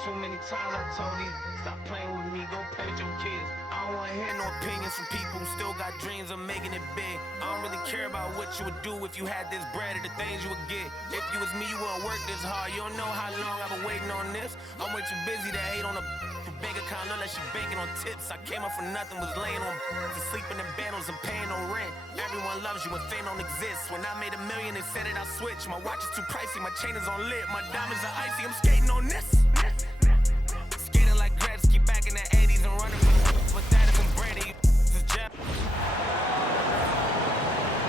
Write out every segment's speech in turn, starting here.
Too many times I told these, stop playing with me, go play with your kids. I don't wanna hear no opinions from people who still got dreams of making it big. I don't really care about what you would do if you had this bread or the things you would get. If you was me, you wouldn't work this hard. You don't know how long I've been waiting on this. I'm way too busy to hate on a bank account, look like she banking on tips. I came up from nothing, was laying on to sleeping in bundles and paying no rent. Everyone loves you when fame don't exist. When I made $1 million, they said it, I switched. My watch is too pricey, my chain is on lit. My diamonds are icy, I'm skating on this. Skating like Gretzky back in the 80s and running for that is some Brady.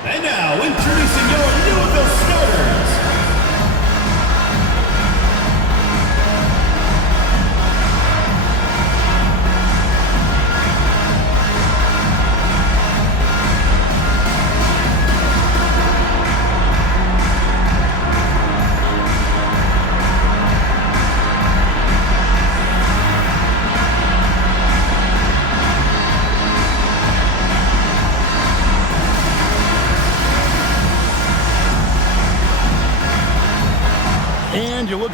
And now, introducing your Louisville starters. And you look.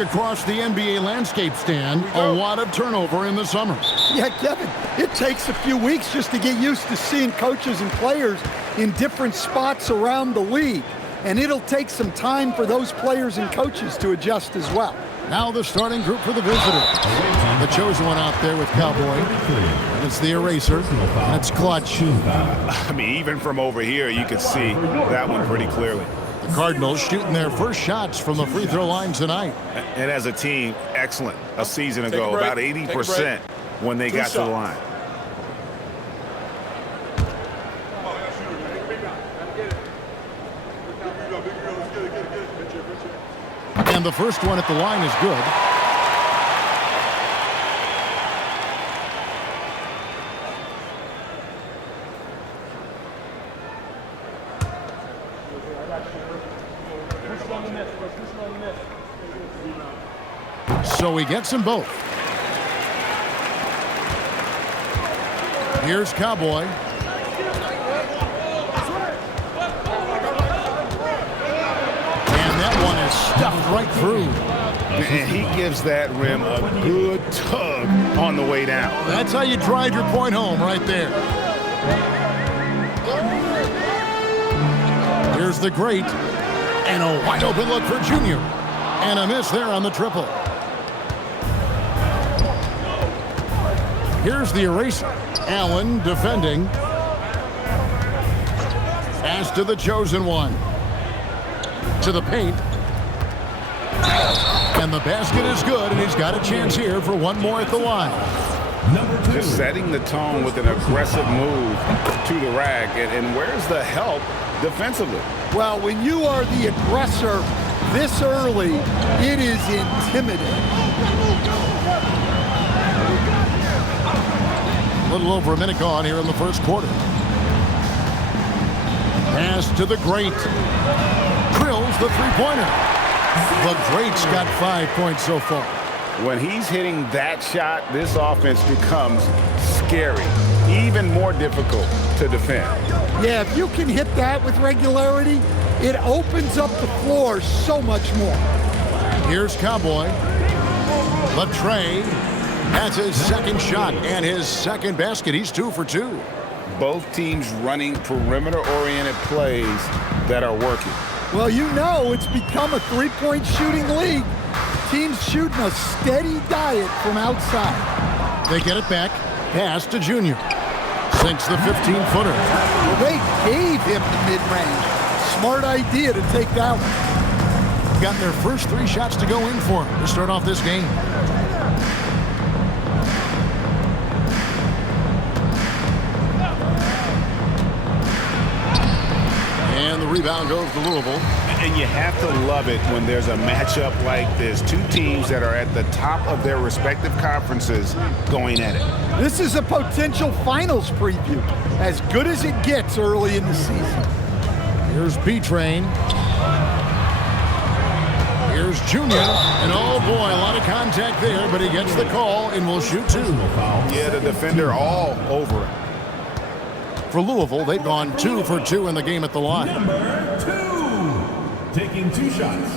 Across the NBA landscape stand, a lot of turnover in the summer. Yeah, Kevin, it takes a few weeks just to get used to seeing coaches and players in different spots around the league. And it'll take some time for those players and coaches to adjust as well. Now the starting group for the visitors. The chosen one out there with Cowboy. And it's the eraser. And it's Clutch. I mean, even from over here, you can see that one pretty clearly. The Cardinals shooting their first shots from the free throw line tonight. And as a team, excellent. A season ago, about 80% when they got to the line. And the first one at the line is good. So he gets them both. Here's Cowboy. And that one is stuffed right through. And he gives that rim a good tug on the way down. That's how you drive your point home right there. Here's the great. And a wide open look for Junior. And a miss there on the triple. Here's the eraser. Allen defending. Pass to the chosen one. To the paint. And the basket is good, and he's got a chance here for one more at the line. Just setting the tone with an aggressive move to the rack. And where's the help defensively? Well, when you are the aggressor this early, it is intimidating. A little over a minute gone here in the first quarter. Pass to the great. Drills the three-pointer. The great's got 5 points so far. When he's hitting that shot, this offense becomes scary, even more difficult to defend. Yeah, if you can hit that with regularity, it opens up the floor so much more. Here's Cowboy. Latrey. That's his second shot and his second basket. He's 2 for 2. Both teams running perimeter-oriented plays that are working. Well, you know it's become a three-point shooting league. Teams shooting a steady diet from outside. They get it back. Pass to Junior. Sinks the 15-footer. Well, they gave him the mid-range. Smart idea to take that one. Got their first 3 shots to go in for him to start off this game. rebound goes to Louisville. And you have to love it when there's a matchup like this. Two teams that are at the top of their respective conferences going at it. This is a potential finals preview, as good as it gets early in the season. Here's B-Train. Here's Junior. And oh boy, a lot of contact there, but he gets the call and will shoot two. Yeah, the defender all over it. For Louisville, they've gone 2 for 2 in the game at the line. Number 2, taking 2 shots.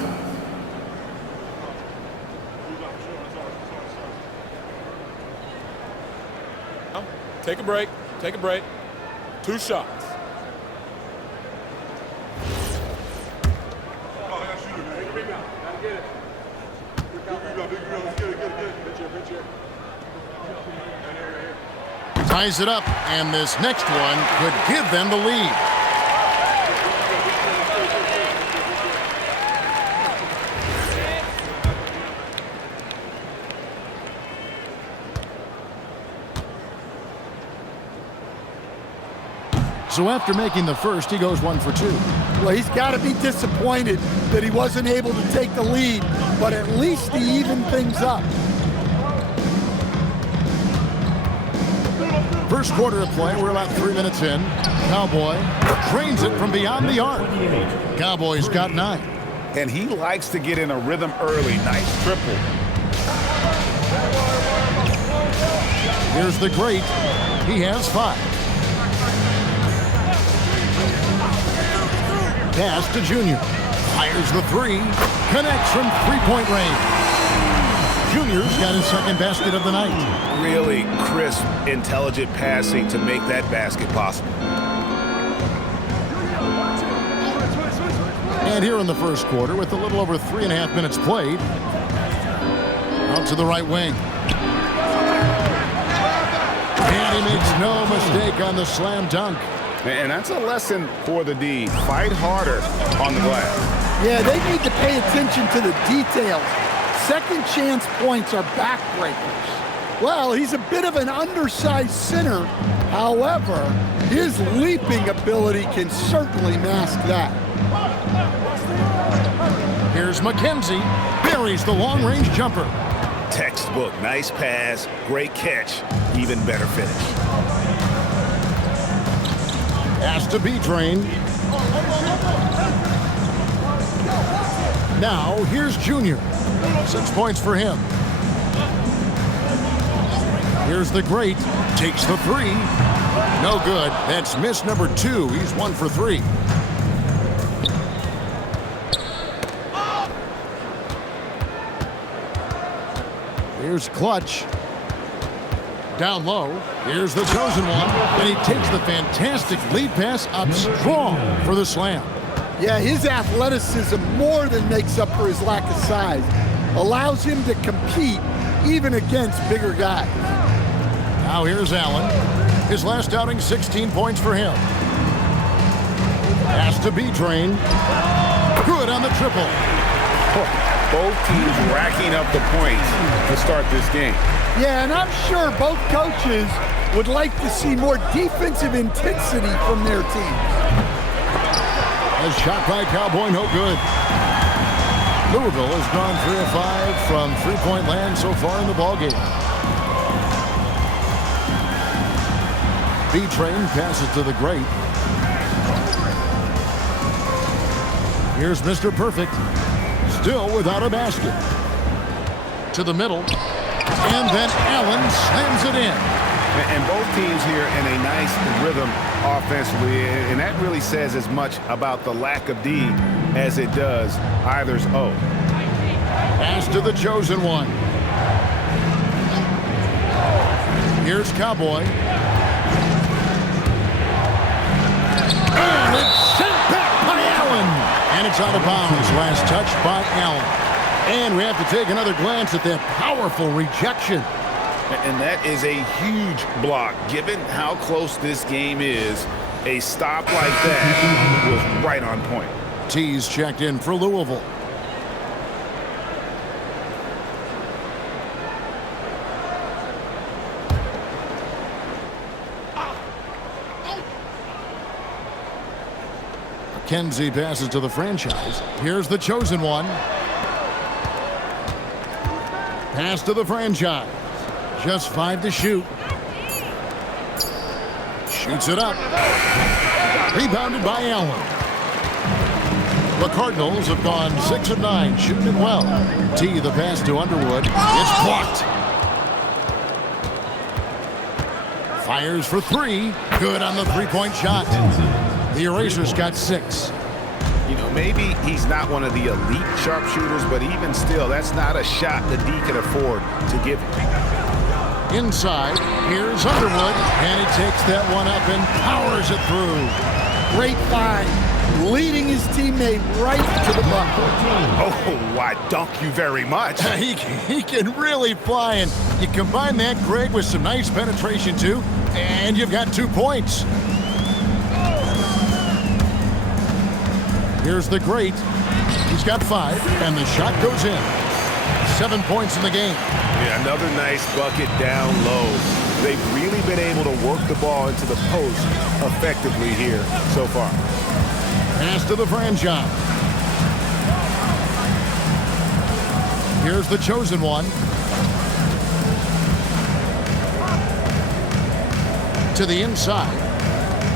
Take a break. Take a break. 2 shots. Ties it up, and this next one could give them the lead. So after making the first, he goes 1 for 2. Well, he's got to be disappointed that he wasn't able to take the lead, but at least he evened things up. First quarter of play, we're about 3 minutes in. Cowboy trains it from beyond the arc. Cowboy's got 9. And he likes to get in a rhythm early. Nice triple. Here's the great. He has 5. Pass to Junior. Fires the 3. Connects from three-point range. Junior's got his second basket of the night. Really crisp, intelligent passing to make that basket possible. And here in the first quarter, with a little over 3.5 minutes played, out to the right wing. And he makes no mistake on the slam dunk. And that's a lesson for the D. Fight harder on the glass. Yeah, they need to pay attention to the details. Second chance points are backbreakers. Well, he's a bit of an undersized center. However, his leaping ability can certainly mask that. Here's McKenzie. Buries the long-range jumper. Textbook. Nice pass. Great catch. Even better finish. Pass to B-Train. Now, here's Junior. 6 points for him. Here's the great. Takes the 3. No good. That's miss number 2. He's 1 for 3. Here's Clutch. Down low. Here's the chosen one. And he takes the fantastic lead pass up strong for the slam. Yeah, his athleticism more than makes up for his lack of size. Allows him to compete even against bigger guys. Now here's Allen. His last outing, 16 points for him. Pass to B-Train. Good on the triple. Both teams racking up the points to start this game. Yeah, and I'm sure both coaches would like to see more defensive intensity from their teams. A shot by Cowboy, no good. Louisville has gone 3 of 5 from three-point land so far in the ballgame. B-Train passes to the great. Here's Mr. Perfect. Still without a basket. To the middle. And then Allen slams it in. And both teams here in a nice rhythm offensively. And that really says as much about the lack of D as it does either's O. Pass to the chosen one. Here's Cowboy. And it's sent back by Allen. And it's out of bounds. Last touch by Allen. And we have to take another glance at that powerful rejection. And that is a huge block. Given how close this game is, a stop like that was right on point. T's checked in for Louisville. McKenzie passes to the franchise. Here's the chosen one. Pass to the franchise. Just 5 to shoot. Shoots it up. Rebounded by Allen. The Cardinals have gone 6 of 9, shooting it well. T, the pass to Underwood. It's blocked. Fires for 3. Good on the three-point shot. The Erasers got 6. You know, maybe he's not one of the elite sharpshooters, but even still, that's not a shot the D can afford to give him. Inside, here's Underwood, and he takes that one up and powers it through. Great find, leading his teammate right to the bucket. Oh, why, dunk you very much. He can really fly, and you combine that, Greg, with some nice penetration, too, and you've got 2 points. Here's the great. He's got 5, and the shot goes in. 7 points in the game. Yeah, another nice bucket down low. They've really been able to work the ball into the post effectively here so far. Pass to the franchise. Here's the chosen one. To the inside.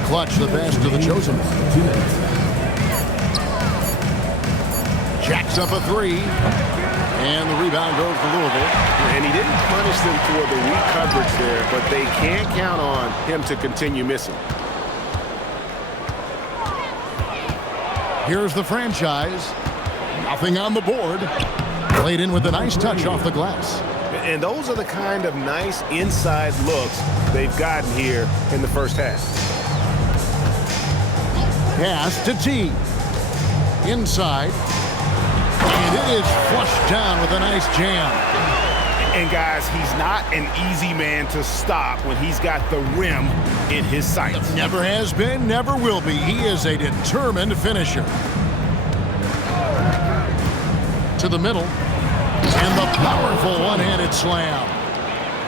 Clutch the pass to the chosen one. Jacks up a 3. And the rebound goes to Louisville. And he didn't punish them for the weak coverage there, but they can't count on him to continue missing. Here's the franchise. Nothing on the board. Played in with a nice touch off the glass. And those are the kind of nice inside looks they've gotten here in the first half. Pass to T. Inside. And it is flushed down with a nice jam. And guys, he's not an easy man to stop when he's got the rim in his sights. Never has been, never will be. He is a determined finisher. To the middle. And the powerful one-handed slam.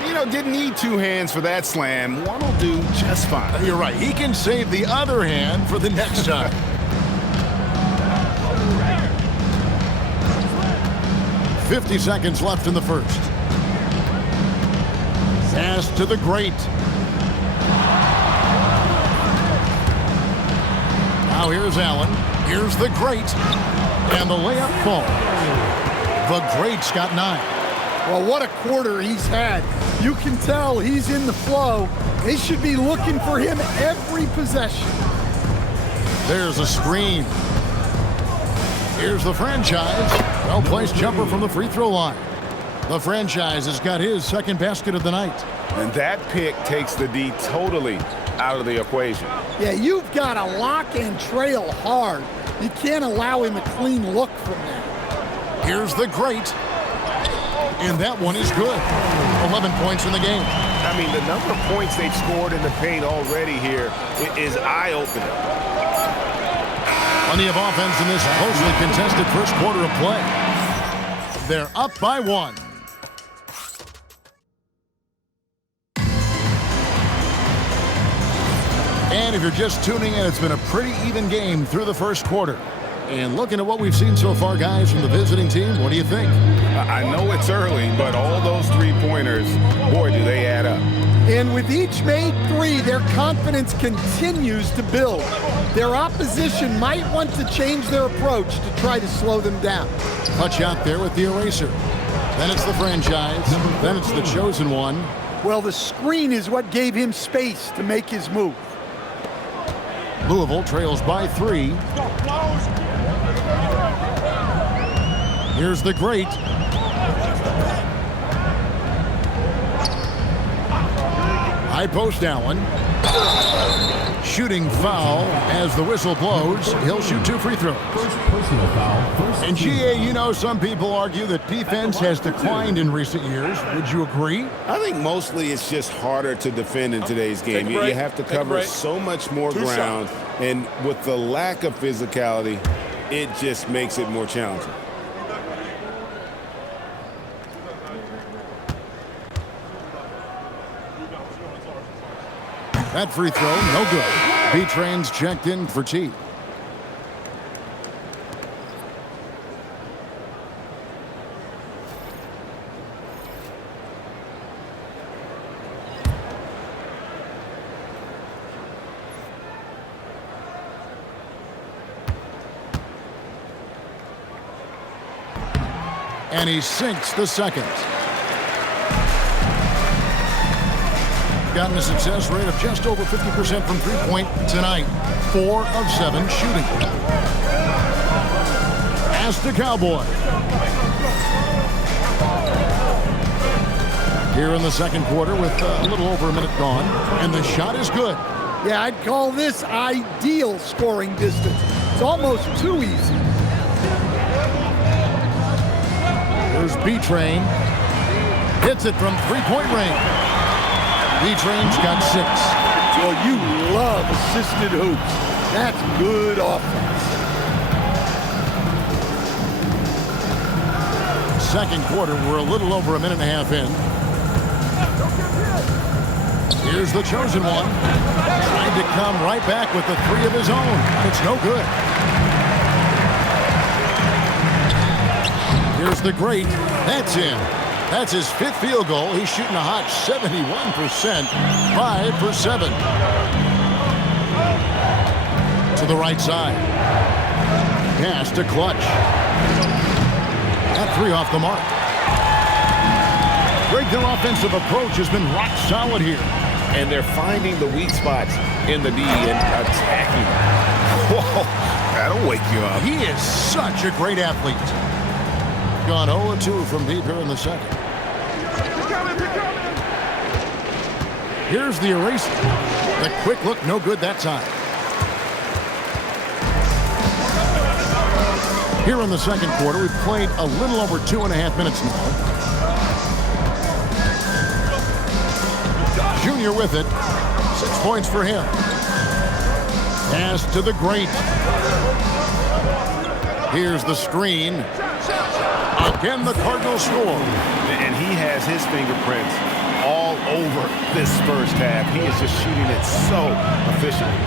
You know, didn't need 2 hands for that slam. One will do just fine. You're right. He can save the other hand for the next time. 50 seconds left in the first. Pass to the great. Now here's Allen. Here's the great. And the layup falls. The great's got 9. Well, what a quarter he's had. You can tell he's in the flow. They should be looking for him every possession. There's a screen. Here's the franchise. Well-placed jumper from the free throw line. The franchise has got his second basket of the night. And that pick takes the D totally out of the equation. Yeah, you've got to lock and trail hard. You can't allow him a clean look from that. Here's the great. And that one is good. 11 points in the game. I mean, the number of points they've scored in the paint already here is eye-opening. Plenty of offense in this closely contested first quarter of play. They're up by 1. And if you're just tuning in, it's been a pretty even game through the first quarter. And looking at what we've seen so far, guys, from the visiting team, what do you think? I know it's early, but all those three-pointers, boy, do they add up. And with each made 3, their confidence continues to build. Their opposition might want to change their approach to try to slow them down. Clutch out there with the eraser. Then it's the franchise. Then it's the chosen one. Well, the screen is what gave him space to make his move. Louisville trails by 3. Here's the great. High post Allen. Shooting foul as the whistle blows. He'll shoot 2 free throws. Personal foul. And GA, you know, some people argue that defense has declined in recent years. Would you agree? I think mostly it's just harder to defend in today's game. You have to cover so much more ground, and with the lack of physicality, it just makes it more challenging. That free throw, no good. B-Train's checked in for T. And he sinks the second. Gotten a success rate of just over 50% from three-point tonight. 4 of 7 shooting. Pass to Cowboy. Here in the second quarter with a little over a minute gone. And the shot is good. Yeah, I'd call this ideal scoring distance. It's almost too easy. There's B-Train. Hits it from three-point range. B-Train's got 6. Well, you love assisted hoops. That's good offense. Second quarter, we're a little over a minute and a half in. Here's the chosen one. Trying to come right back with the 3 of his own. It's no good. Here's the great. That's in. That's his 5th field goal. He's shooting a hot 71%. 5 for 7. To the right side. Pass to Clutch. That 3 off the mark. Their offensive approach has been rock solid here. And they're finding the weak spots in the D and attacking. Whoa, that'll wake you up. He is such a great athlete. Gone 0-2 from deep here in the second. Here's the eraser. The quick look, no good that time. Here in the second quarter, we've played a little over 2.5 minutes now. Junior with it. 6 points for him. Pass to the great. Here's the screen. Again, the Cardinals score. And he has his fingerprints all over this first half. He is just shooting it so efficiently.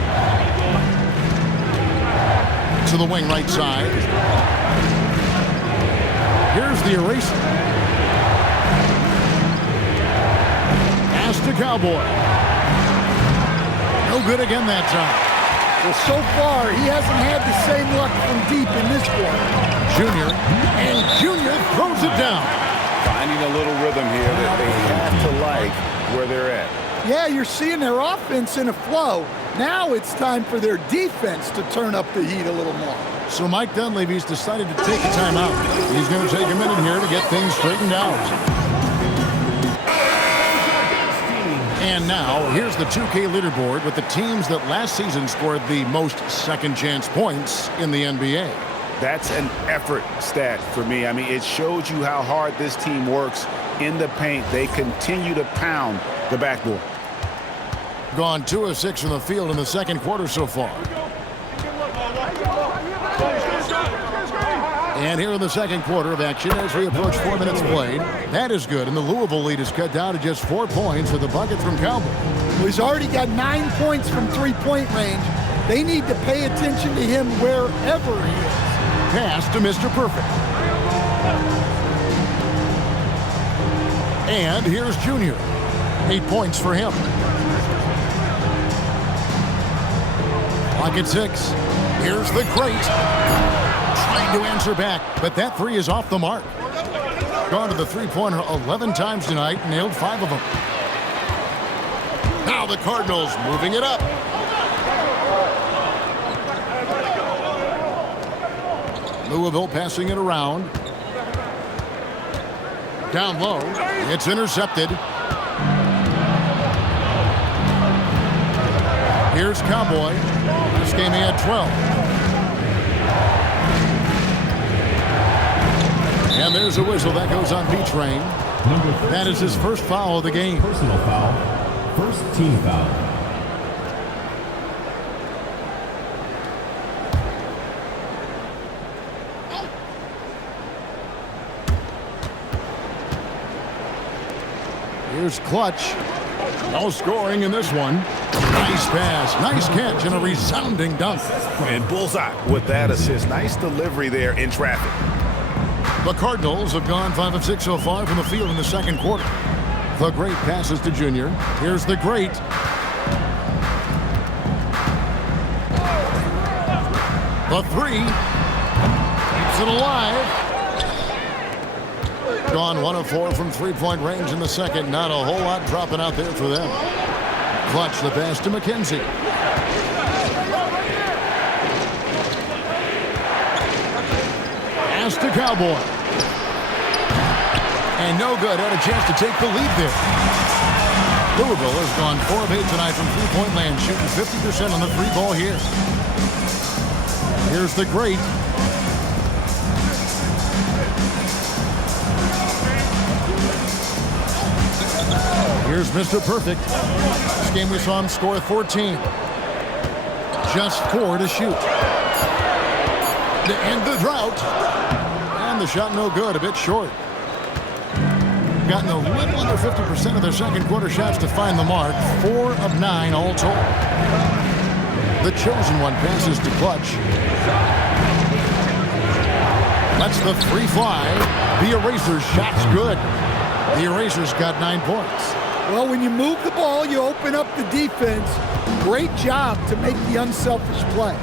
To the wing right side. Here's the eraser. Pass to Cowboy. No good again that time. Well, so far, he hasn't had the same luck from deep in this quarter. Junior, and Junior throws it down. Finding a little rhythm here that they have to like where they're at. Yeah, you're seeing their offense in a flow. Now it's time for their defense to turn up the heat a little more. So Mike Dunleavy's decided to take a timeout. He's going to take a minute here to get things straightened out. And now, here's the 2K leaderboard with the teams that last season scored the most second-chance points in the NBA. That's an effort stat for me. I mean, it shows you how hard this team works in the paint. They continue to pound the backboard. Gone 2 of 6 from the field in the second quarter so far. And here in the second quarter of action as we approach 4 minutes played. That is good, and the Louisville lead is cut down to just 4 points with a bucket from Cowboy. Well, he's already got 9 points from three-point range. They need to pay attention to him wherever he is. Pass to Mr. Perfect. And here's Junior. 8 points for him. Clock at 6. Here's the great. Trying to answer back, but that 3 is off the mark. Gone to the three-pointer 11 times tonight, nailed 5 of them. Now the Cardinals moving it up. Louisville passing it around. Down low, it's intercepted. Here's Cowboy. This game he had 12. And there's a whistle that goes on B-Train. That is his first foul of the game. Personal foul. First team foul. Here's Clutch. No scoring in this one. Nice pass, nice catch, and a resounding dunk. And bullseye with that assist. Nice delivery there in traffic. The Cardinals have gone 5 of 6 so far from the field in the second quarter. The great passes to Junior. Here's the great. The 3. Keeps it alive. Gone 1 of 4 from three-point range in the second. Not a whole lot dropping out there for them. Clutch the pass to McKenzie. Pass to Cowboy. And no good. Had a chance to take the lead there. Louisville has gone 4 of 8 tonight from three-point land, shooting 50% on the free ball here. Here's the great. Here's Mr. Perfect. This game we saw him score 14. Just 4 to shoot. To end the drought. And the shot no good, a bit short. Gotten a little under 50% of their second quarter shots to find the mark. 4 of 9 all told. The chosen one passes to Clutch. Lets the three fly. The Erasers' shot's good. The Erasers got 9 points. Well, when you move the ball, you open up the defense. Great job to make the unselfish play.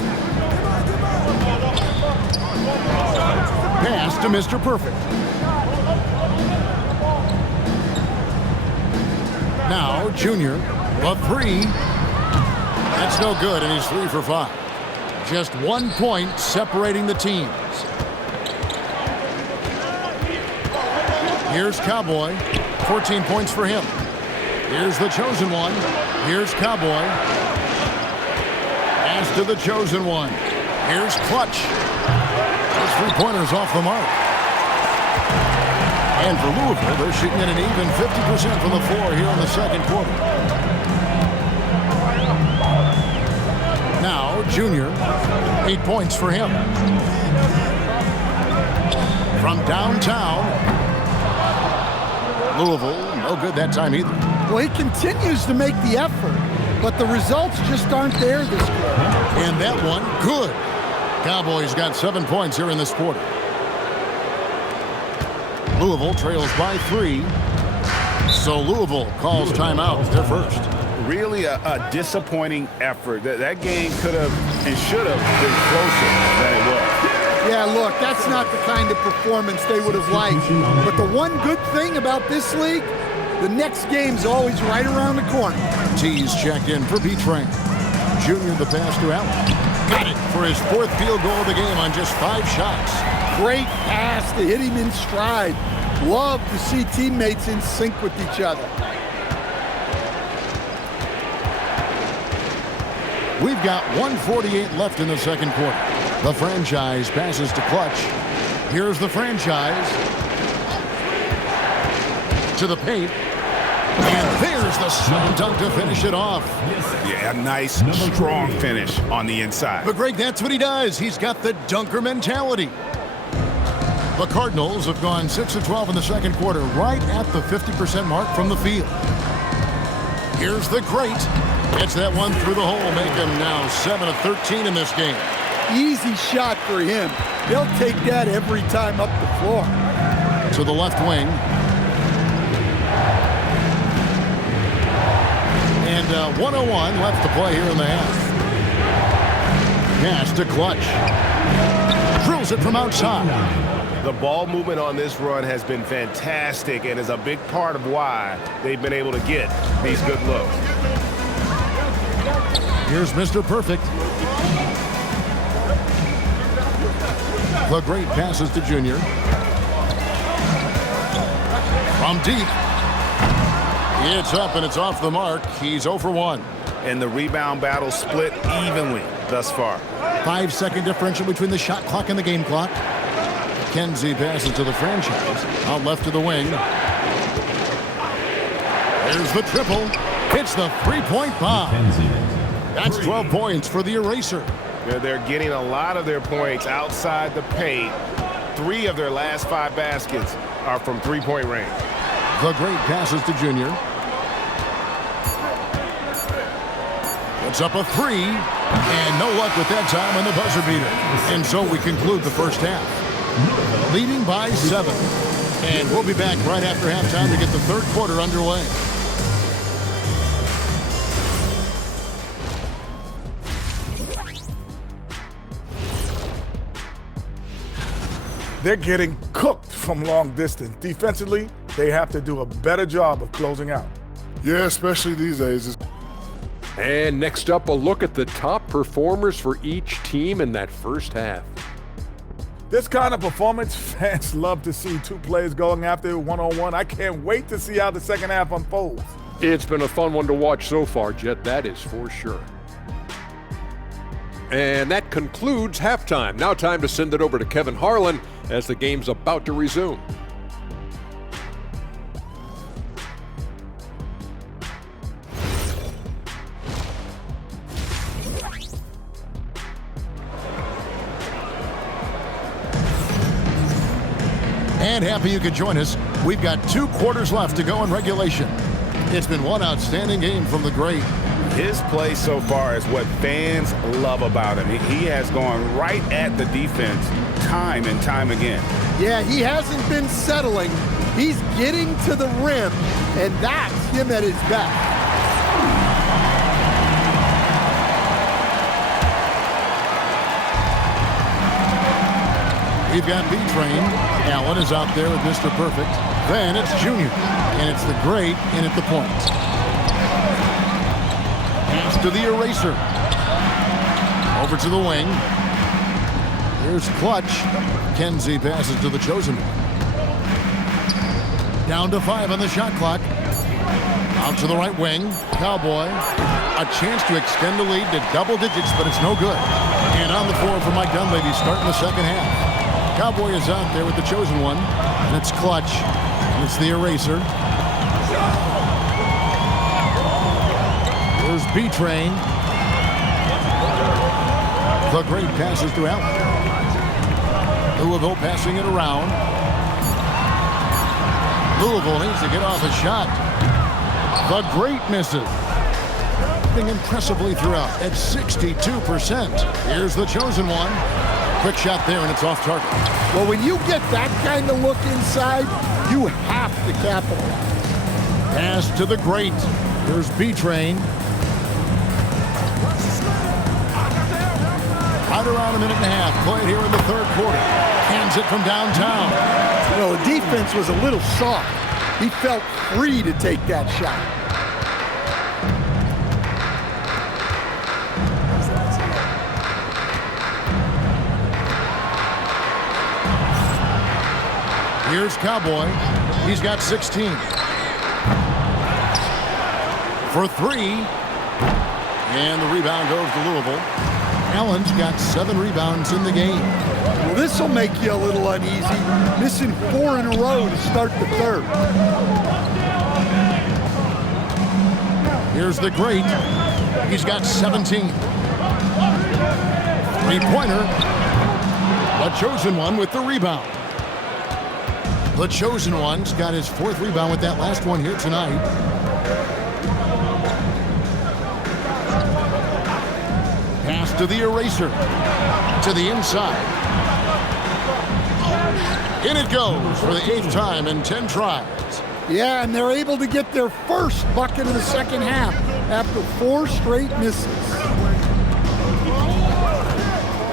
Pass to Mr. Perfect. Now, Junior, the three. That's no good, and he's 3 for 5. Just 1 point separating the teams. Here's Cowboy. 14 points for him. Here's the chosen one. Here's Cowboy. Pass to the chosen one. Here's Clutch. His three-pointers off the mark. And for Louisville, they're shooting at an even 50% from the floor here in the second quarter. Now, Junior, 8 points for him. From downtown, Louisville, no good that time either. Well, he continues to make the effort, but the results just aren't there this quarter. And that one, good. Cowboys got 7 points here in this quarter. Louisville trails by 3. So Louisville calls timeout. They're first. Really a disappointing effort. That game could have and should have been closer than it was. Yeah, look, that's not the kind of performance they would have liked. But the one good thing about this league, the next game's always right around the corner. T's checked in for B-Train. Junior the pass to Allen. Got it for his 4th field goal of the game on just 5 shots. Great pass to hit him in stride. Love to see teammates in sync with each other. We've got 1:48 left in the second quarter. The franchise passes to Clutch. Here's the franchise. To the paint. And there's the slam dunk to finish it off. Yeah, a nice, strong finish on the inside. But Greg, that's what he does. He's got the dunker mentality. The Cardinals have gone 6 of 12 in the second quarter, right at the 50% mark from the field. Here's the great. Gets that one through the hole, make him now 7 of 13 in this game. Easy shot for him. He'll take that every time up the floor. To the left wing. And 1:01 left to play here in the half. Pass to Clutch. Drills it from outside. The ball movement on this run has been fantastic and is a big part of why they've been able to get these good looks. Here's Mr. Perfect. The great passes to Junior. From deep. It's up and it's off the mark. He's 0 for 1. And the rebound battle split evenly thus far. 5-second differential between the shot clock and the game clock. McKenzie passes to the franchise. Out left to the wing. There's the triple. Hits the three-point bomb. That's 12 points for the Eraser. They're getting a lot of their points outside the paint. 3 of their last 5 baskets are from three-point range. The great passes to Junior. Puts up a 3. And no luck with that time on the buzzer beater. And so we conclude the first half. Leading by 7. And we'll be back right after halftime to get the third quarter underway. They're getting cooked from long distance. Defensively, they have to do a better job of closing out. Yeah, especially these days. And next up, a look at the top performers for each team in that first half. This kind of performance, fans love to see two players going after it one-on-one. I can't wait to see how the second half unfolds. It's been a fun one to watch so far, Jet, that is for sure. And that concludes halftime. Now time to send it over to Kevin Harlan as the game's about to resume. And happy you could join us. We've got 2 quarters left to go in regulation. It's been one outstanding game from the great. His play so far is what fans love about him. He has gone right at the defense time and time again. Yeah, he hasn't been settling. He's getting to the rim, and that's him at his best. We've got B-Train. Allen is out there with Mr. Perfect. Then it's Junior, and it's the great in at the point. Pass to the eraser. Over to the wing. Here's Clutch. Kenzie passes to the chosen one. Down to 5 on the shot clock. Out to the right wing. Cowboy. A chance to extend the lead to double digits, but it's no good. And on the floor for Mike Dunleavy starting the second half. Cowboy is out there with the chosen one. And it's Clutch. And it's the eraser. There's B-Train. The great passes to Allen. Louisville passing it around. Louisville needs to get off a shot. The great misses. Impressively throughout at 62%. Here's the chosen one. Quick shot there, and it's off target. Well, when you get that kind of look inside, you have to capitalize. Pass to the great. Here's B-Train. Right around a minute and a half. Played here in the third quarter. Hands it from downtown. Well, the defense was a little soft. He felt free to take that shot. Here's Cowboy. He's got 16. For 3. And the rebound goes to Louisville. Allen's got 7 rebounds in the game. Well, this will make you a little uneasy. Missing 4 in a row to start the third. Here's the great. He's got 17. Three-pointer. The chosen one with the rebound. The chosen one's got his 4th rebound with that last one here tonight. Pass to the eraser. To the inside. In it goes for the 8th time in 10 tries. Yeah, and they're able to get their first bucket of the second half after 4 straight misses.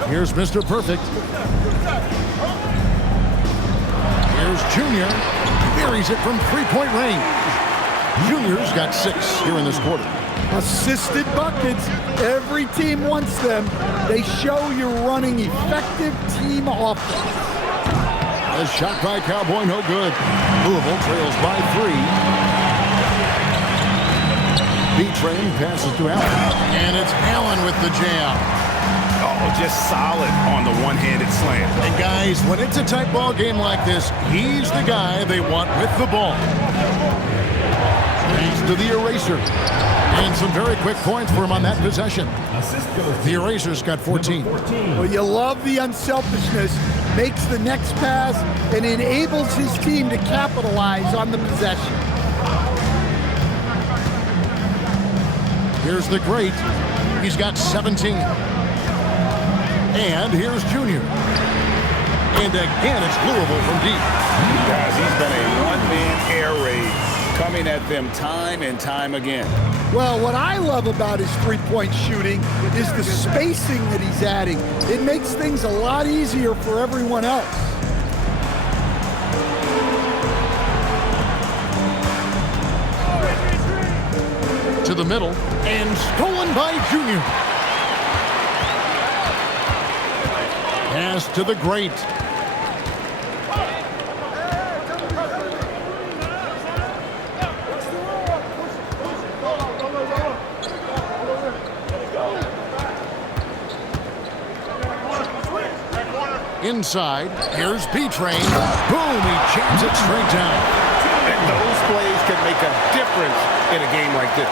Here's Mr. Perfect. Here's Junior. Buries it from 3-point range. Junior's got 6 here in this quarter. Assisted buckets. Every team wants them. They show you're running effective team offense. A shot by Cowboy, no good. Louisville trails by 3. B-Train passes to Allen. And it's Allen with the jam. Oh, just solid on the one-handed slam. And guys, when it's a tight ball game like this, he's the guy they want with the ball. Pass to the eraser. And some very quick points for him on that possession. The eraser's got 14. Well, you love the unselfishness. Makes the next pass and enables his team to capitalize on the possession. Here's the great. He's got 17. And here's Junior. And again, it's Louisville from deep. Guys, he's been a one-man air raid coming at them time and time again. Well, what I love about his three-point shooting is the spacing that he's adding. It makes things a lot easier for everyone else. to the middle and stolen by Junior. Pass to the great. Inside, here's P-Train. Boom, he jams it straight down. And those plays can make a difference in a game like this.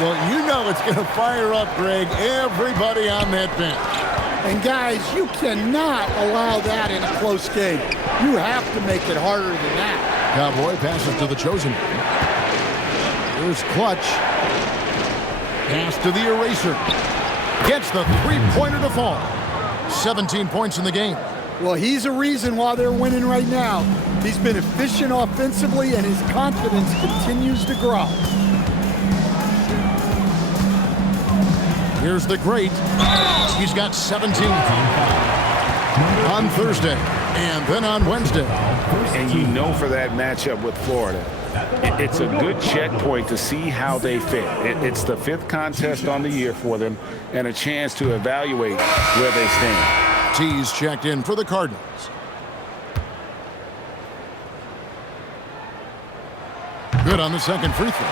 Well, you know it's going to fire up, Greg, everybody on that bench. And guys, you cannot allow that in a close game. You have to make it harder than that. Cowboy passes to the chosen. Here's Clutch. Pass to the eraser. Gets the three-pointer to fall. 17 points in the game. Well, he's a reason why they're winning right now. He's been efficient offensively, and his confidence continues to grow. Here's the great. He's got 17 on Thursday and then on Wednesday. And you know for that matchup with Florida, it's a good checkpoint to see how they fare. It's the 5th contest on the year for them and a chance to evaluate where they stand. T's checked in for the Cardinals. Good on the second free throw.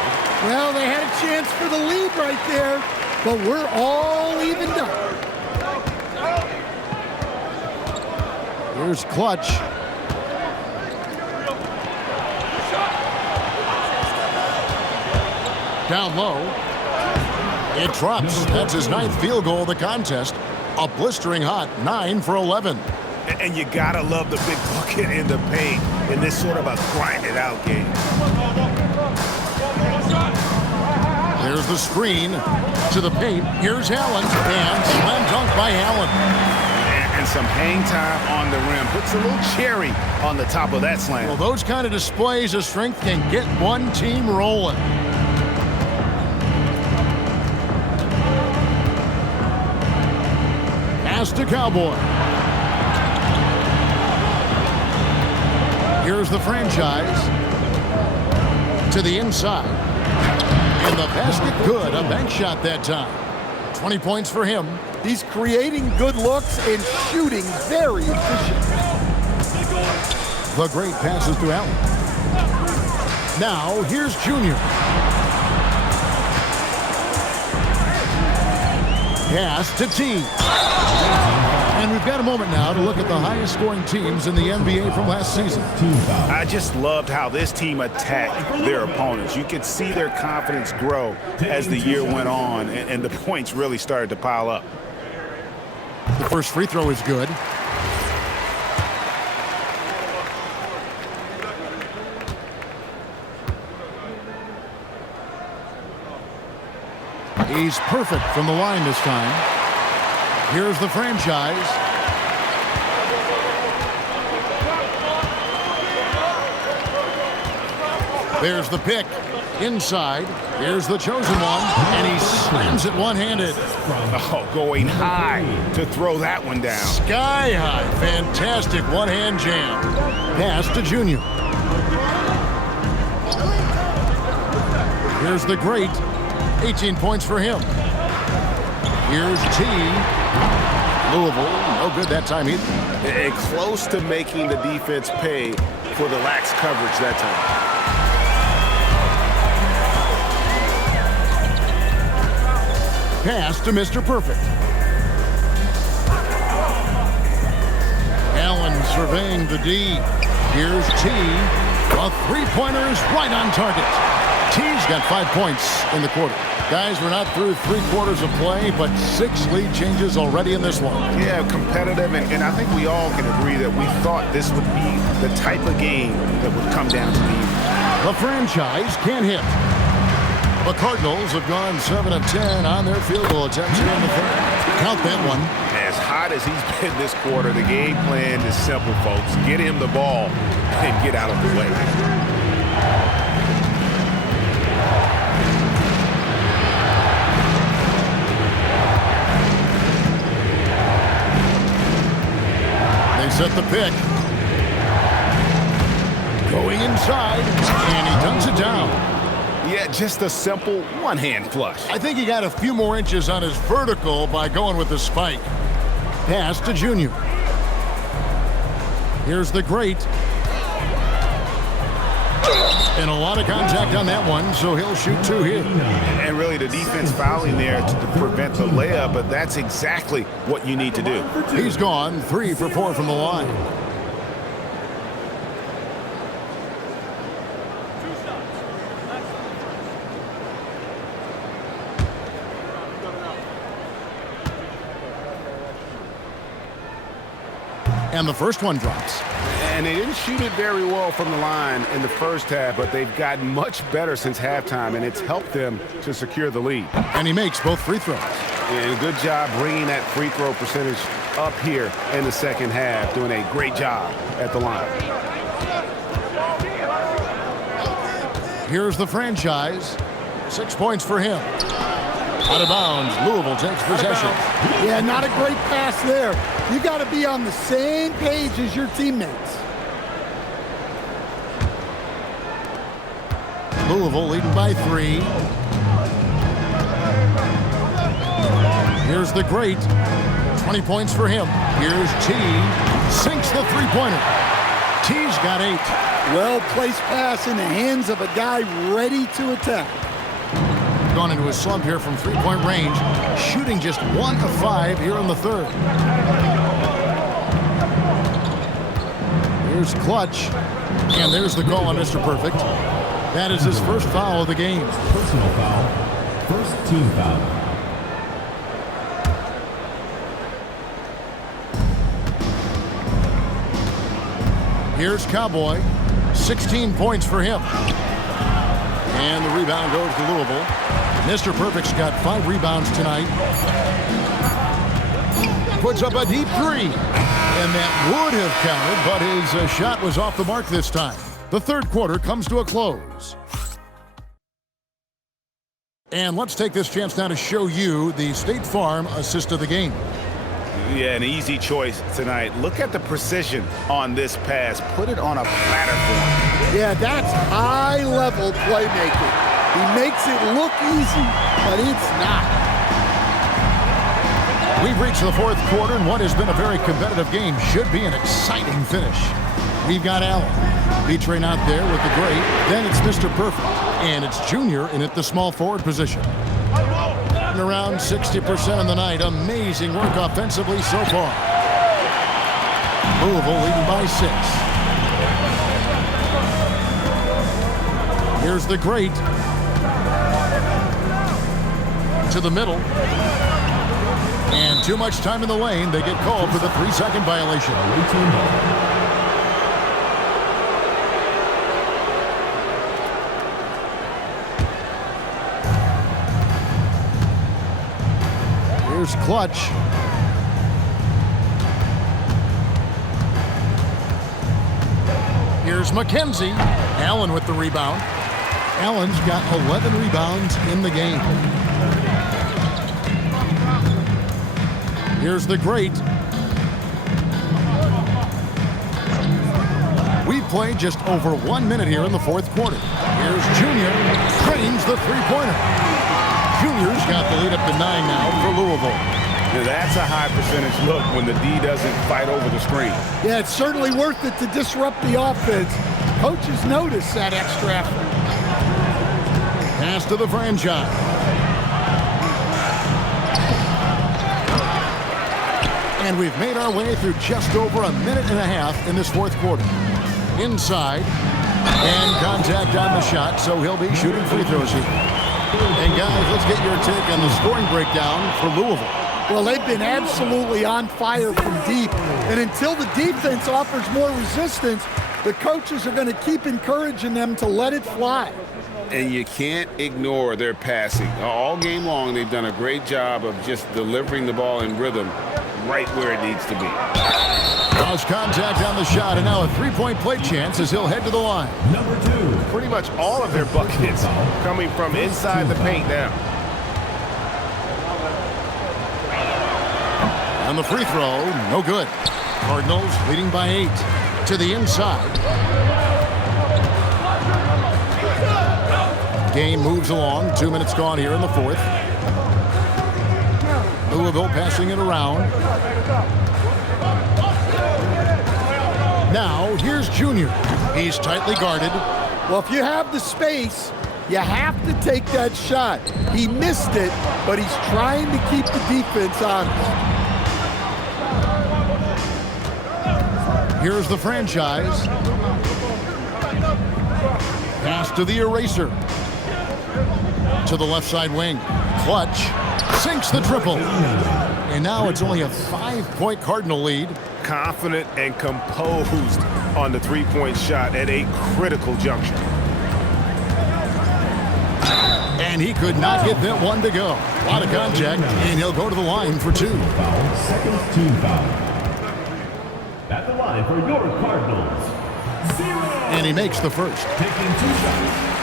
Well, they had a chance for the lead right there, but we're all evened up. Here's Clutch. Down low. It drops. That's his 9th field goal of the contest. A blistering hot 9 for 11. And you gotta love the big bucket in the paint in this sort of a grinded out game. There's the screen to the paint. Here's Allen, and slam dunk by Allen. And some hang time on the rim. Puts a little cherry on the top of that slam. Well, those kind of displays of strength can get one team rolling. Pass to Cowboy. Here's the franchise to the inside. And the basket good. A bank shot that time. 20 points for him. He's creating good looks and shooting very efficient. The great passes to Allen. Now, here's Junior. Pass to T. And we've got a moment now to look at the highest scoring teams in the NBA from last season. I just loved how this team attacked their opponents. You could see their confidence grow as the year went on, and the points really started to pile up. The first free throw is good. He's perfect from the line this time. Here's the franchise. There's the pick. Inside. Here's the chosen one. And he slams it one-handed. Oh, going high to throw that one down. Sky high. Fantastic one-hand jam. Pass to Junior. Here's the great. 18 points for him. Here's T. Louisville, no good that time either. And close to making the defense pay for the lax coverage that time. Pass to Mr. Perfect. Allen surveying the D. Here's T. A three-pointer is right on target. T's got 5 points in the quarter. Guys, we're not through 3 quarters of play, but 6 lead changes already in this one. Yeah, competitive, and I think we all can agree that we thought this would be the type of game that would come down to the end. The franchise can't hit. The Cardinals have gone 7 of 10 on their field goal attempts here in the third. Count that one. As hot as he's been this quarter, the game plan is simple, folks. Get him the ball and get out of the way. Set the pick. Going inside, and he dumps it down. Yeah, just a simple one-hand flush. I think he got a few more inches on his vertical by going with the spike. Pass to Junior. Here's the great. And a lot of contact on that one, so he'll shoot 2 here. And really the defense fouling there to prevent the layup, but that's exactly what you need to do. He's gone 3 for 4 from the line. And the first one drops. And they didn't shoot it very well from the line in the first half, but they've gotten much better since halftime, and it's helped them to secure the lead. And he makes both free throws. And good job bringing that free throw percentage up here in the second half, doing a great job at the line. Here's the franchise. 6 points for him. Out of bounds, Louisville takes possession. Yeah, not a great pass there. You got to be on the same page as your teammates. Louisville leading by 3. Here's the great. 20 points for him. Here's T. Sinks the three-pointer. T's got 8. Well-placed pass in the hands of a guy ready to attack. Gone into a slump here from three-point range, shooting just 1 of 5 here in the third. Here's Clutch, and there's the call on Mr. Perfect. That is his first foul of the game. Personal foul. First team foul. Here's Cowboy, 16 points for him. And the rebound goes to Louisville. Mr. Perfect's got 5 rebounds tonight. Puts up a deep 3. And that would have counted, but his shot was off the mark this time. The third quarter comes to a close. And let's take this chance now to show you the State Farm assist of the game. Yeah, an easy choice tonight. Look at the precision on this pass. Put it on a platter for him. Yeah, that's high-level playmaking. He makes it look easy, but it's not. We've reached the fourth quarter, and what has been a very competitive game should be an exciting finish. We've got Allen featuring out there with the great. Then it's Mr. Perfect, and it's Junior in at the small forward position. Around 60% on the night. Amazing work offensively so far. Louisville leading by 6. Here's the great. To the middle. And too much time in the lane. They get called for the 3-second violation. Here's Clutch. Here's McKenzie. Allen with the rebound. Allen's got 11 rebounds in the game. Here's the great. We've played just over 1 minute here in the fourth quarter. Here's Junior. Drains the three-pointer. Junior's got the lead up to 9 now for Louisville. Yeah, that's a high percentage look when the D doesn't fight over the screen. Yeah, it's certainly worth it to disrupt the offense. Coaches notice that extra effort. Pass to the franchise. And we've made our way through just over a minute and a half in this fourth quarter. Inside, and contact on the shot, so he'll be shooting free throws here. And guys, let's get your take on the scoring breakdown for Louisville. Well, they've been absolutely on fire from deep. And until the defense offers more resistance, the coaches are going to keep encouraging them to let it fly. And you can't ignore their passing. All game long, they've done a great job of just delivering the ball in rhythm right where it needs to be. Cross contact on the shot, and now a three-point play chance as he'll head to the line. Number 2. Pretty much all of their buckets coming from inside the paint now. On the free throw, no good. Cardinals leading by 8 to the inside. Game moves along. 2 minutes gone here in the fourth. Louisville passing it around. Now, here's Junior. He's tightly guarded. Well, if you have the space, you have to take that shot. He missed it, but he's trying to keep the defense honest. Here's the franchise. Pass to the eraser. To the left side wing. Clutch. Sinks the triple. And now it's only a 5-point Cardinal lead. Confident and composed on the three-point shot at a critical juncture. And he could not get that one to go. A lot of contact, and he'll go to the line for 2. Second team foul. At the line for your Cardinals, 0. And he makes the first. Taking 2 shots.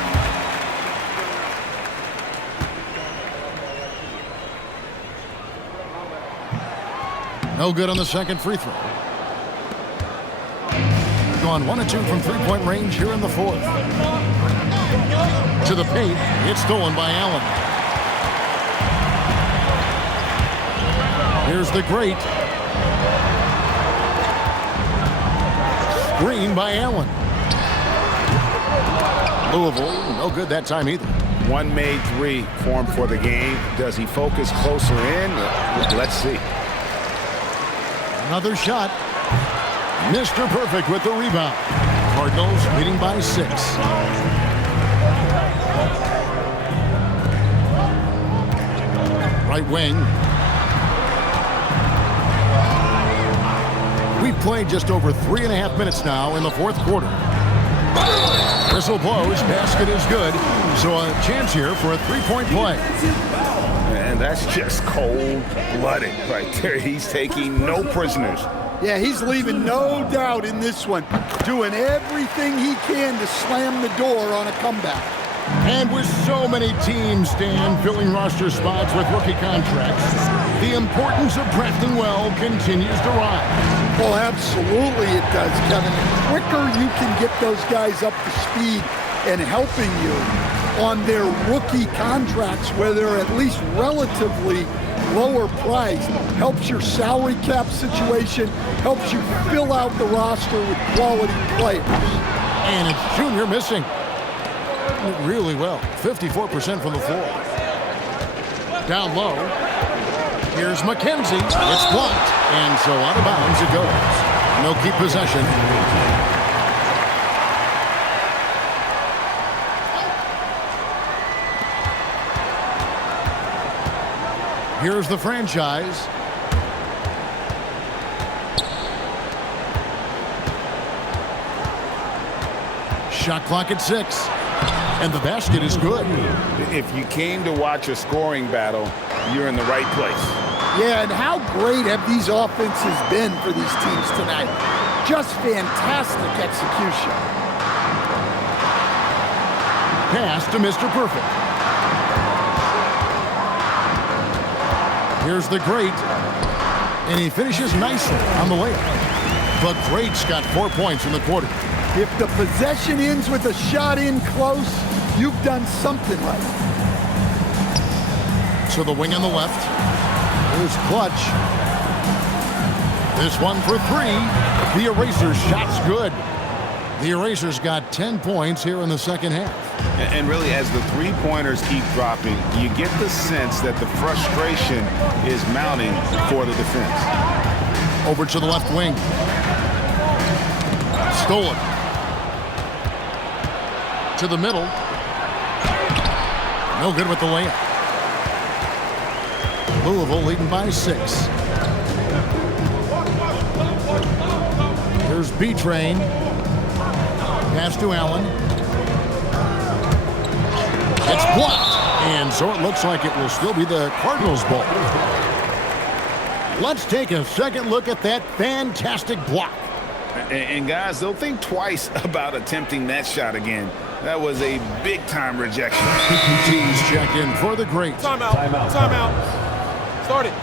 No good on the second free throw. Gone 1 of 2 from three-point range here in the fourth. To the paint. It's stolen by Allen. Here's the great. Screen by Allen. Louisville, no good that time either. One made three formed for the game. Does he focus closer in? Let's see. Another shot. Mr. Perfect with the rebound. Cardinals leading by 6. Right wing. We've played just over 3.5 minutes now in the fourth quarter. Whistle blows, basket is good. So a chance here for a 3-point play. And that's just cold-blooded right there. He's taking no prisoners. Yeah, he's leaving no doubt in this one. Doing everything he can to slam the door on a comeback. And with so many teams, Dan, filling roster spots with rookie contracts, the importance of drafting well continues to rise. Well, absolutely it does, Kevin. The quicker you can get those guys up to speed and helping you on their rookie contracts, where they're at least relatively lower priced, helps your salary cap situation, helps you fill out the roster with quality players. And it's Junior missing really well. 54% from the floor. Down low. Here's McKenzie. It's blocked. And so out of bounds it goes. No keep possession. Here's the franchise. Shot clock at 6. And the basket is good. If you came to watch a scoring battle, you're in the right place. Yeah, and how great have these offenses been for these teams tonight? Just fantastic execution. Pass to Mr. Perfect. Here's the great. And he finishes nicely on the layup. The great's got 4 points in the quarter. If the possession ends with a shot in close, you've done something right. To the wing on the left. Here's Clutch. This one for 3. The Eraser's shot's good. The Eraser's got 10 points here in the second half. And really, as the three-pointers keep dropping, you get the sense that the frustration is mounting for the defense. Over to the left wing. Stolen. To the middle. No good with the layup. Louisville leading by 6. Here's B-Train. Pass to Allen. It's blocked. And so it looks like it will still be the Cardinals' ball. Let's take a second look at that fantastic block. And guys, they'll think twice about attempting that shot again. That was a big-time rejection. Teams check in for the great. Timeout. Timeout. Start it.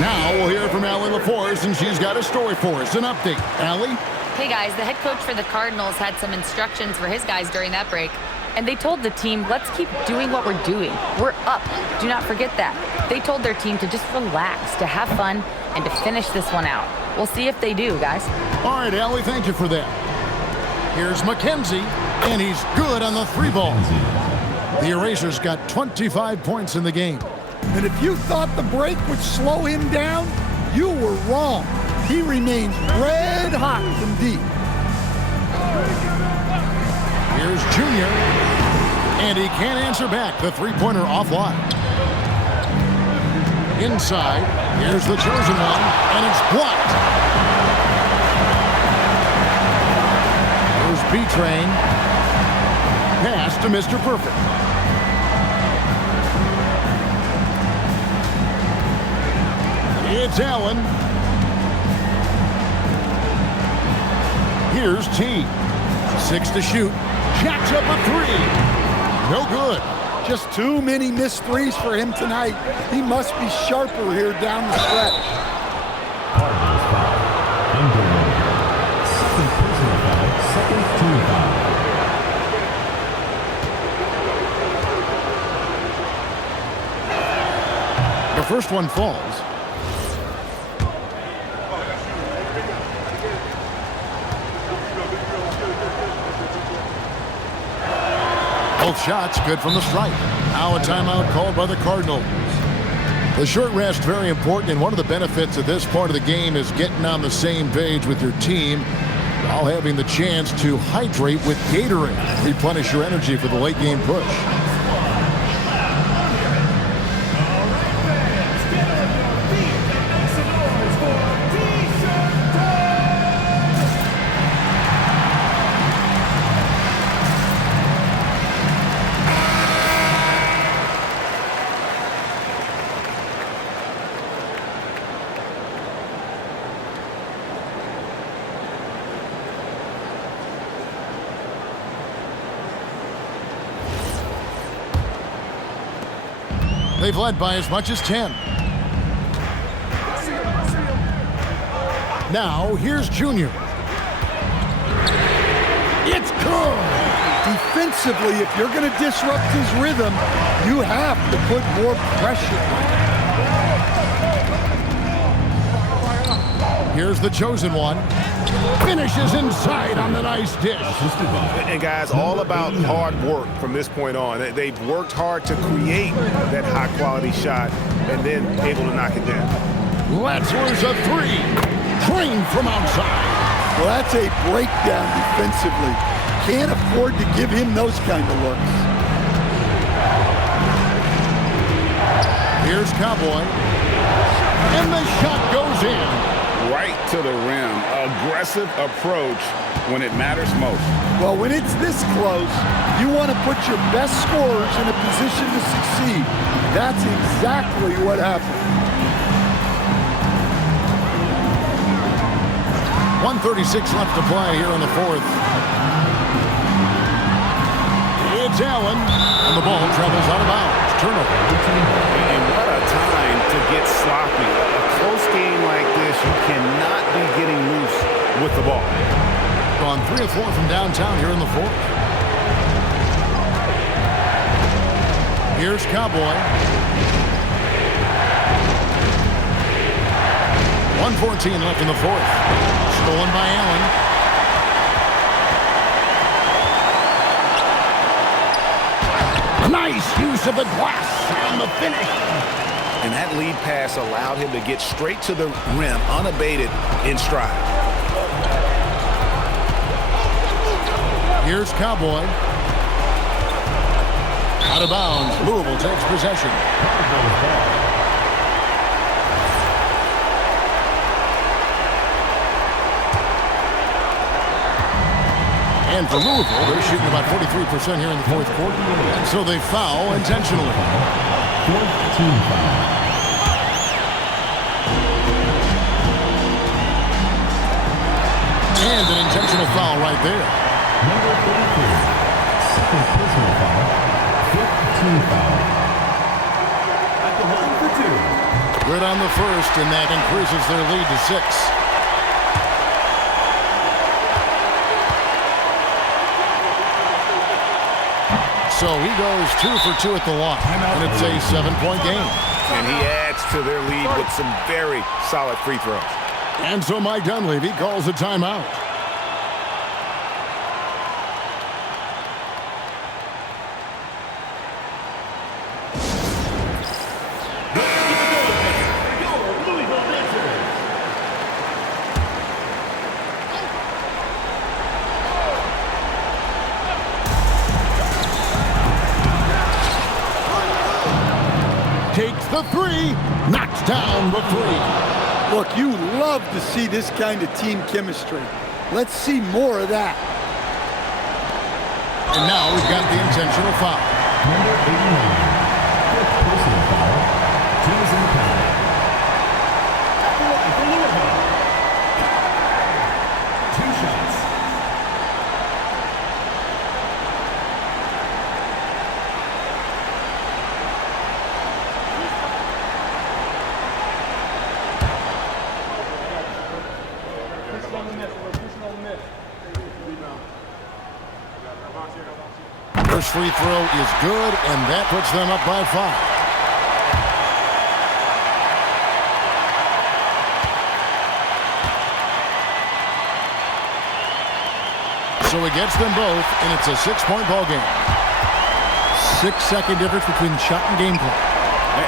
Now we'll hear the fours, and she's got a story for us. An update. Allie? Hey, guys, the head coach for the Cardinals had some instructions for his guys during that break. And they told the team, let's keep doing what we're doing. We're up. Do not forget that. They told their team to just relax, to have fun, and to finish this one out. We'll see if they do, guys. All right, Allie, thank you for that. Here's McKenzie, and he's good on the 3-ball. The Erasers got 25 points in the game. And if you thought the break would slow him down, you were wrong. He remains red hot from deep. Here's Junior, and he can't answer back. The three-pointer offline. Inside, here's the chosen one, and it's blocked. Here's B-Train. Pass to Mr. Perfect. It's Allen. Here's T. 6 to shoot. Jacks up a 3. No good. Just too many missed threes for him tonight. He must be sharper here down the stretch. Cardinals foul. Underwood. Second personal foul. Second team foul. The first one falls. Both shots good from the stripe. Now a timeout called by the Cardinals. The short rest very important, and one of the benefits of this part of the game is getting on the same page with your team while having the chance to hydrate with Gatorade. Replenish your energy for the late game push. They've led by as much as 10. Now, here's Junior. It's good! Defensively, if you're going to disrupt his rhythm, you have to put more pressure. Here's the chosen one. Finishes inside on the nice dish. And guys, all about hard work from this point on. They've worked hard to create that high-quality shot and then able to knock it down. Letzler's a 3. Trained from outside. Well, that's a breakdown defensively. Can't afford to give him those kind of looks. Here's Cowboy. And the shot goes in. Right to the rim. Aggressive approach when it matters most. Well, when it's this close, you want to put your best scorers in a position to succeed. That's exactly what happened. 1:36 left to play here in the fourth. It's Allen, and the ball travels out of bounds. Turnover. And what a time to get sloppy. A close game like this, you cannot be getting loose with the ball. Gone 3 of 4 from downtown here in the fourth. Here's Cowboy. 1:14 left in the fourth. Stolen by Allen. Nice use of the glass and the finish. And that lead pass allowed him to get straight to the rim unabated in stride. Here's Cowboy. Out of bounds. Louisville takes possession. And for Louisville, they're shooting about 43% here in the fourth quarter. And so they foul intentionally. Fourth team foul. And an intentional foul right there. Number 33. Second personal foul. Fifth team foul. At the line for 2. Good on the first, and that increases their lead to 6. So he goes 2 for 2 at the line, and it's a 7-point game. And he adds to their lead with some very solid free throws. And so Mike Dunleavy calls a timeout. Takes the three, knocks down the three. Look, you love to see this kind of team chemistry. Let's see more of that. And now we've got the intentional foul. Number 89. Fifth personal foul. Teams in the penalty. At the line for Louisville. 2 shots. First free throw is good, and that puts them up by 5. So he gets them both, and it's a 6-point ball game. 6-second difference between shot and game play.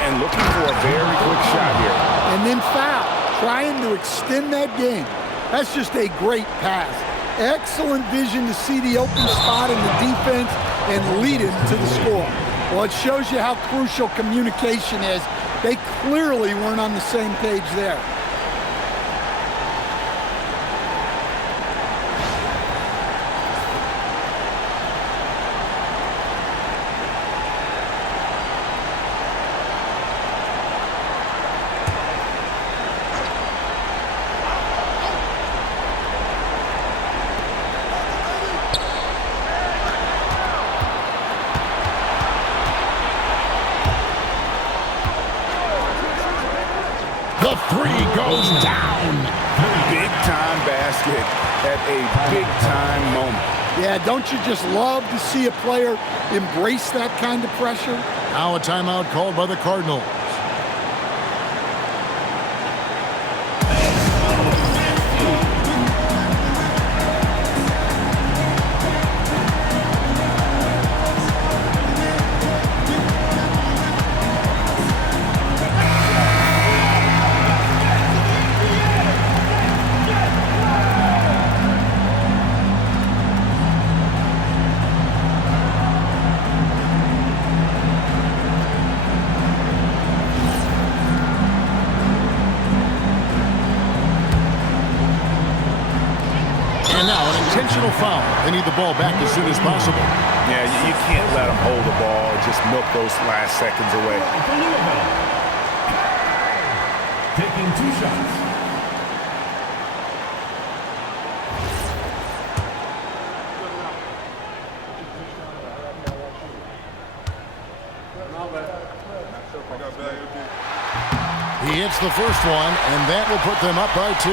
And looking for a very quick shot here. And then foul, trying to extend that game. That's just a great pass. Excellent vision to see the open spot in the defense and lead him to the score. Well, it shows you how crucial communication is. They clearly weren't on the same page there. The three goes down. Big time basket at a big time moment. Yeah, don't you just love to see a player embrace that kind of pressure? Now a timeout called by the Cardinals. And now an intentional foul. They need the ball back as soon as possible. Yeah, you can't let them hold the ball and just milk those last seconds away. Taking 2 shots. He hits the first one, and that will put them up by 2.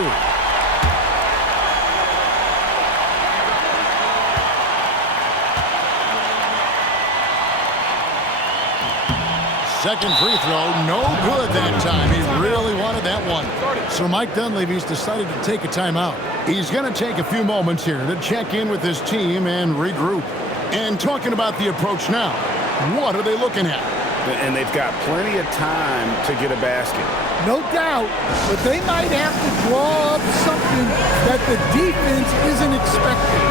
Second free throw, no good that time. He really wanted that one. So Mike Dunleavy's decided to take a timeout. He's going to take a few moments here to check in with his team and regroup. And talking about the approach now, what are they looking at? And they've got plenty of time to get a basket. No doubt, but they might have to draw up something that the defense isn't expecting.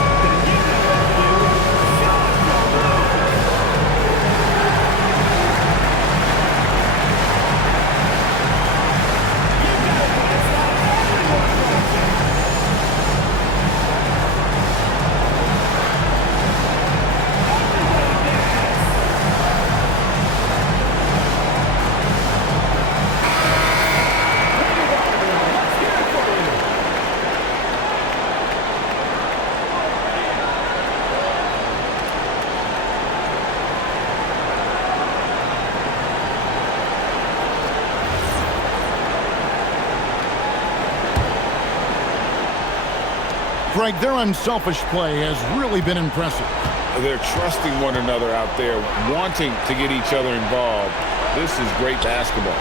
Craig, their unselfish play has really been impressive. They're trusting one another out there, wanting to get each other involved. This is great basketball.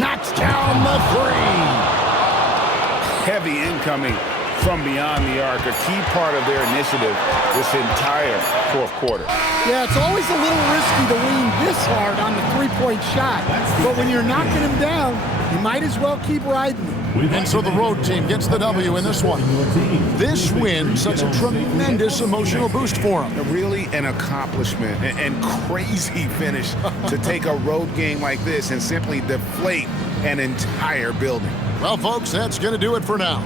Knocks down the three. Heavy incoming from beyond the arc, a key part of their initiative this entire fourth quarter. Yeah, it's always a little risky to lean this hard on the three-point shot. But when you're knocking him down, you might as well keep riding him. And so the road team gets the W in this one. This win sets a tremendous emotional boost for them. Really an accomplishment and crazy finish to take a road game like this and simply deflate an entire building. Well, folks, that's going to do it for now.